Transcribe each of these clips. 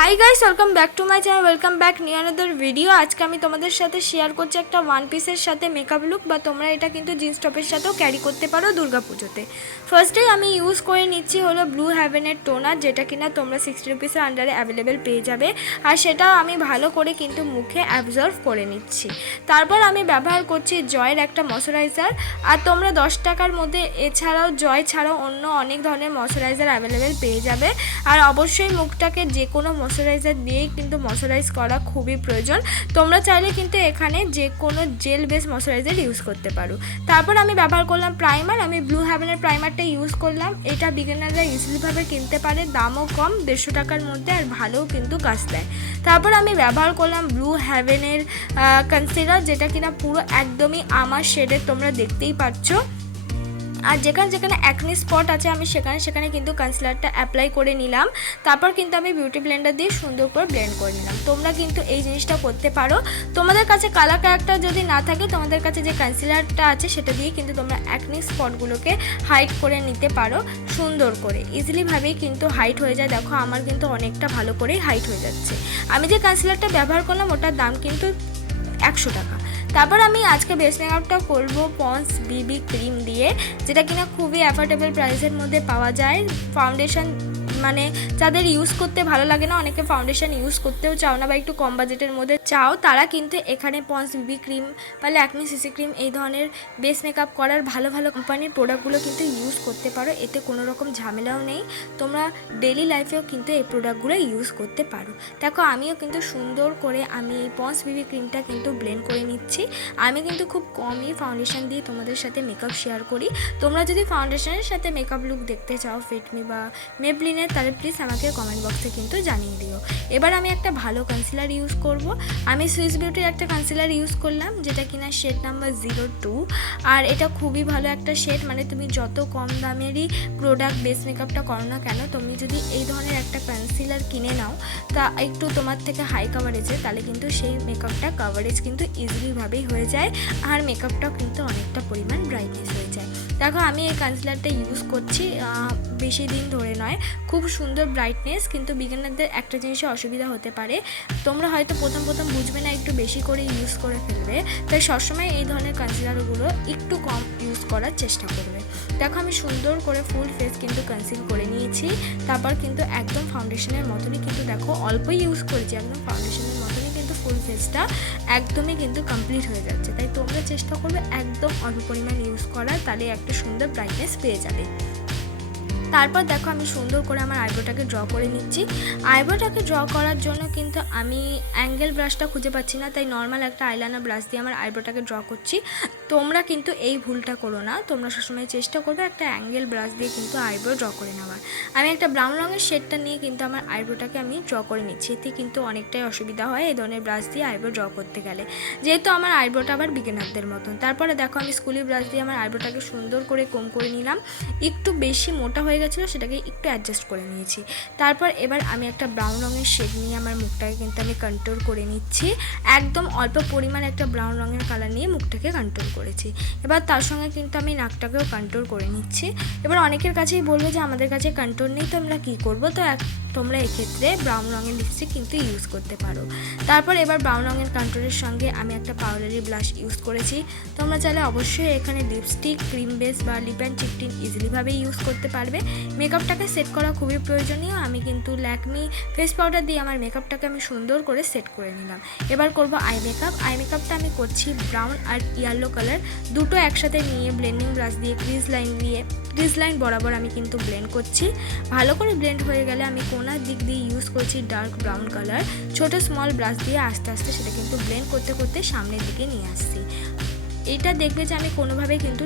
Hi guys, welcome back to my channel, welcome back new another video. আজকে আমি তোমাদের সাথে শেয়ার করছি একটা ওয়ান পিসের সাথে মেকআপ লুক, বা তোমরা এটা কিন্তু জিন্স টপের সাথেও ক্যারি করতে পারো দুর্গাপুজোতে। ফার্স্টেই আমি ইউজ করে নিচ্ছি হলো ব্লু হ্যাভেনের টোনার, যেটা কিনা তোমরা 60 রুপিসের আন্ডারে অ্যাভেলেবেল পেয়ে যাবে। আর সেটাও আমি ভালো করে কিন্তু মুখে অ্যাবজর্ভ করে নিচ্ছি। তারপর আমি ব্যবহার করছি জয়ের একটা ময়শ্চারাইজার। আর তোমরা 10 টাকার মধ্যে এছাড়াও জয় ছাড়াও অন্য অনেক ধরনের ময়শ্চারাইজার অ্যাভেলেবেল পেয়ে যাবে। আর অবশ্যই মুখটাকে যে কোনো ময়শ্চারাইজার দিয়েই কিন্তু ময়শ্চারাইজ করা খুবই প্রয়োজন। তোমরা চাইলে কিন্তু এখানে যে কোনো জেল বেস ময়শ্চারাইজার ইউজ করতে পারো। তারপর আমি ব্যবহার করলাম প্রাইমার। আমি ব্লু হ্যাভেনের প্রাইমারটা ইউজ করলাম। এটা বিগিনাররা ইজিলিভাবে কিনতে পারে, দামও কম, 150 টাকার মধ্যে, আর ভালোও কিন্তু কাজ দেয়। তারপর আমি ব্যবহার করলাম ব্লু হ্যাভেনের কনসিলার, যেটা কিনা পুরো একদমই আমার শেডের, তোমরা দেখতেই পাচ্ছ। আর যেখানে যেখানে অ্যাকনি স্পট আছে আমি সেখানে কিন্তু কনসিলারটা অ্যাপ্লাই করে নিলাম। তারপর কিন্তু আমি বিউটি ব্লেন্ডার দিয়ে সুন্দর করে ব্লেন্ড করে নিলাম। তোমরা কিন্তু এই জিনিসটা করতে পারো। তোমাদের কাছে কালার ক্যারেক্টার যদি না থাকে, তোমাদের কাছে যে কনসিলারটা আছে সেটা দিয়ে কিন্তু তোমরা অ্যাকনি স্পটগুলোকে হাইড করে নিতে পারো সুন্দর করে। ইজিলিভাবেই কিন্তু হাইড হয়ে যায়। দেখো আমার কিন্তু অনেকটা ভালো করেই হাইড হয়ে যাচ্ছে। আমি যে কনসিলারটা ব্যবহার করলাম ওটার দাম কিন্তু 100 টাকা। তারপর আমি আজকে বেস মেকআপটা করবো পন্স বিবি ক্রিম দিয়ে, যেটা কিনা খুবই অ্যাফোর্ডেবল প্রাইসের মধ্যে পাওয়া যায়। ফাউন্ডেশন মানে যাদের ইউজ করতে ভালো লাগে না, অনেকে ফাউন্ডেশন ইউজ করতেও চাও না বা একটু কম বাজেটের মধ্যে চাও, তারা কিন্তু এখানে পন্স বিবি ক্রিম বা ল্যাকমি সিসি ক্রিম এই ধরনের বেস মেকআপ করার ভালো ভালো কোম্পানির প্রোডাক্টগুলো কিন্তু ইউজ করতে পারো। এতে কোনো রকম ঝামেলাও নেই। তোমরা ডেলি লাইফেও কিন্তু এই প্রোডাক্টগুলো ইউজ করতে পারো। দেখো আমিও কিন্তু সুন্দর করে আমি এই পন্স বিবি ক্রিমটা কিন্তু ব্লেন্ড করে নিচ্ছি। আমি কিন্তু খুব কমই ফাউন্ডেশন দিয়ে তোমাদের সাথে মেকআপ শেয়ার করি। তোমরা যদি ফাউন্ডেশনের সাথে মেকআপ লুক দেখতে চাও ফিটমি বা মেবলিনের, তাহলে প্লিজ আমাকে কমেন্ট বক্সে কিন্তু জানিয়ে দিও। এবার আমি একটা ভালো কনসিলার ইউজ করব। আমি সুইস বিউটির একটা কনসিলার ইউজ করলাম, যেটা কিনা শেড নাম্বার 02। আর এটা খুবই ভালো একটা শেড। মানে তুমি যত কম দামেরই প্রোডাক্ট বেস মেকআপটা করো না কেন, তুমি যদি এই ধরনের একটা কনসিলার কিনে নাও তা একটু তোমার থেকে হাই কাভারেজে, তাহলে কিন্তু সেই মেকআপটা কাভারেজ কিন্তু ইজিলিভাবেই হয়ে যায়। আর মেকআপটাও কিন্তু অনেকটা পরিমাণ ব্রাইটনেস হয়ে যায়। দেখো আমি এই কনসিলারটা ইউজ করছি বেশি দিন ধরে নয়। খুব সুন্দর ব্রাইটনেস। কিন্তু বিগিনারদের একটা জিনিসে অসুবিধা হতে পারে, তোমরা হয়তো প্রথম বুঝবে না, একটু বেশি করে ইউজ করে ফেলবে। তাই সবসময় এই ধরনের কনসিলারগুলো একটু কম ইউজ করার চেষ্টা করবে। দেখো আমি সুন্দর করে ফুল ফেস কিন্তু কনসিল করে নিয়েছি। তারপর কিন্তু একদম ফাউন্ডেশনের মতনই কিন্তু দেখো অল্পই ইউজ করেছি, একদম ফাউন্ডেশনের মতনই কিন্তু ফুল ফেসটা একদমই কিন্তু কমপ্লিট হয়ে যাচ্ছে। তাই তোমরা চেষ্টা করবে একদম অল্প পরিমাণ ইউজ করার, তাহলে একটা সুন্দর ব্রাইটনেস পেয়ে যাবে। তারপর দেখো আমি সুন্দর করে আমার আইব্রোটাকে ড্র করে নিচ্ছি। আইব্রোটাকে ড্র করার জন্য কিন্তু আমি অ্যাঙ্গেল ব্রাশটা খুঁজে পাচ্ছি না, তাই নর্মাল একটা আইলাইনার ব্রাশ দিয়ে আমার আইব্রোটাকে ড্র করছি। তোমরা কিন্তু এই ভুলটা করো না। তোমরা সবসময় চেষ্টা করবে একটা অ্যাঙ্গেল ব্রাশ দিয়ে কিন্তু আইব্রো ড্র করে নেওয়ার। আমি একটা ব্রাউন রঙের শেডটা নিয়ে কিন্তু আমার আইব্রোটাকে আমি ড্র করে নিচ্ছি। এতে কিন্তু অনেকটাই অসুবিধা হয় এই ধরনের ব্রাশ দিয়ে আইব্রো ড্র করতে গেলে, যেহেতু আমার আইব্রোটা আবার বিগিনারদের মতন। তারপরে দেখো আমি স্কুলি ব্রাশ দিয়ে আমার আইব্রোটাকে সুন্দর করে কম করে নিলাম। একটু বেশি মোটা হয়ে গেছিলো, সেটাকে একটু অ্যাডজাস্ট করে নিয়েছি। তারপর এবার আমি একটা ব্রাউন রঙের শেড নিয়ে আমার মুখটাকে কিন্তু আমি কন্ট্রোল করে নিচ্ছি। একদম অল্প পরিমাণ একটা ব্রাউন রঙের কালার নিয়ে মুখটাকে কন্ট্রোল করেছি। এবার তার সঙ্গে কিন্তু আমি নাকটাকেও কন্ট্রোল করে নিচ্ছি। এবার অনেকের কাছেই বলবো যে আমাদের কাছে কন্ট্রোল নেই, তো আমরা কী করবো? তো তোমরা এক্ষেত্রে ব্রাউন রঙের লিপস্টিক কিন্তু ইউজ করতে পারো। তারপর এবার ব্রাউন রঙের কন্ট্রোলের সঙ্গে আমি একটা পাউডারি ব্লাশ ইউজ করেছি। তোমরা চাইলে অবশ্যই এখানে লিপস্টিক, ক্রিম বেস বা লিপ অ্যান্ড চিক টিন্ট ইজিলিভাবে ইউজ করতে পারবে। মেকআপটাকে সেট করা খুবই প্রয়োজনীয়। আমি কিন্তু ল্যাকমি ফেস পাউডার দিয়ে আমার মেকআপটাকে আমি সুন্দর করে সেট করে নিলাম। এবার করব আই মেকআপ। আই মেকআপটা আমি করছি ব্রাউন আর ইয়েলো কালার দুটো একসাথে নিয়ে ব্লেন্ডিং ব্রাশ দিয়ে ক্রিজ লাইন বরাবর আমি কিন্তু ব্লেন্ড করছি। ভালো করে ব্লেন্ড হয়ে গেলে আমি কোনার দিক দিয়ে ইউজ করছি ডার্ক ব্রাউন কালার। ছোটো স্মল ব্রাশ দিয়ে আস্তে আস্তে সেটা কিন্তু ব্লেন্ড করতে করতে সামনের দিকে নিয়ে আসছি। এটা দেখবে যে আমি কোনোভাবেই কিন্তু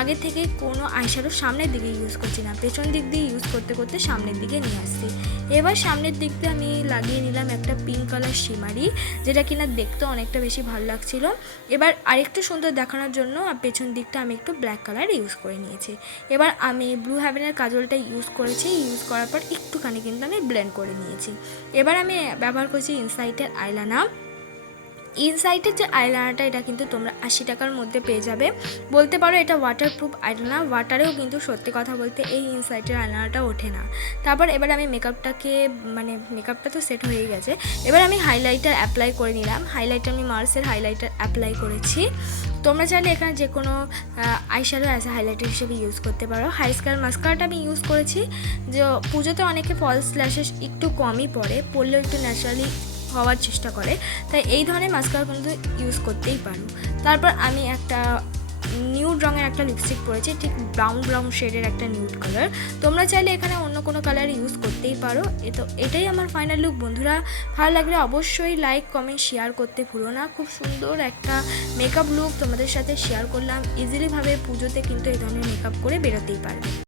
আগে থেকে কোনো আইশ্যাডো সামনের দিকে ইউজ করছি না, পেছন দিক দিয়ে ইউজ করতে করতে সামনের দিকে নিয়ে আসছি। এবার সামনের দিক দিয়ে আমি লাগিয়ে নিলাম একটা পিঙ্ক কালার শিমারি, যেটা কিনা দেখতে অনেকটা বেশি ভালো লাগছিল। এবার আরেকটু সুন্দর দেখানোর জন্য পেছন দিকটা আমি একটু ব্ল্যাক কালার ইউজ করে নিয়েছি। এবার আমি ব্লু হ্যাভেনের কাজলটা ইউজ করেছি। ইউজ করার পর একটুখানি কিন্তু আমি ব্লেন্ড করে নিয়েছি। এবার আমি ব্যবহার করছি ইনসাইটের আইলাইনার। ইনসাইডের যে আইলাইনারটা এটা কিন্তু তোমরা 80 টাকার মধ্যে পেয়ে যাবে। বলতে পারো এটা ওয়াটারপ্রুফ আইলাইনার, ওয়াটারেও কিন্তু সত্যি কথা বলতে এই ইনসাইডের আইলাইনারটা ওঠে না। তারপর এবার আমি মেকআপটা তো সেট হয়ে গেছে, এবার আমি হাইলাইটার অ্যাপ্লাই করে নিলাম। হাইলাইটার আমি মার্সের হাইলাইটার অ্যাপ্লাই করেছি। তোমরা চাইলে এখানে যে কোনো আইশ্যাডো অ্যাজ এ হাইলাইটার হিসেবে ইউজ করতে পারো। হাইস্কার মাস্কারাটা আমি ইউজ করেছি, যে পুজোতে অনেকে ফলস ল্যাশেস একটু কমই পড়লেও একটু ন্যাচারালি হওয়ার চেষ্টা করে, তাই এই ধরনের মাস্কারা কিন্তু ইউজ করতেই পারো। তারপর আমি একটা নিউড রঙের একটা লিপস্টিক পরেছি, ঠিক ব্রাউন শেডের একটা নিউড কালার। তোমরা চাইলে এখানে অন্য কোনো কালার ইউজ করতেই পারো। এটাই আমার ফাইনাল লুক। বন্ধুরা, ভালো লাগলে অবশ্যই লাইক কমেন্ট শেয়ার করতে ভুলো না। খুব সুন্দর একটা মেকআপ লুক তোমাদের সাথে শেয়ার করলাম। ইজিলিভাবে পুজোতে কিন্তু এই ধরনের মেকআপ করে বেরোতেই পারবে।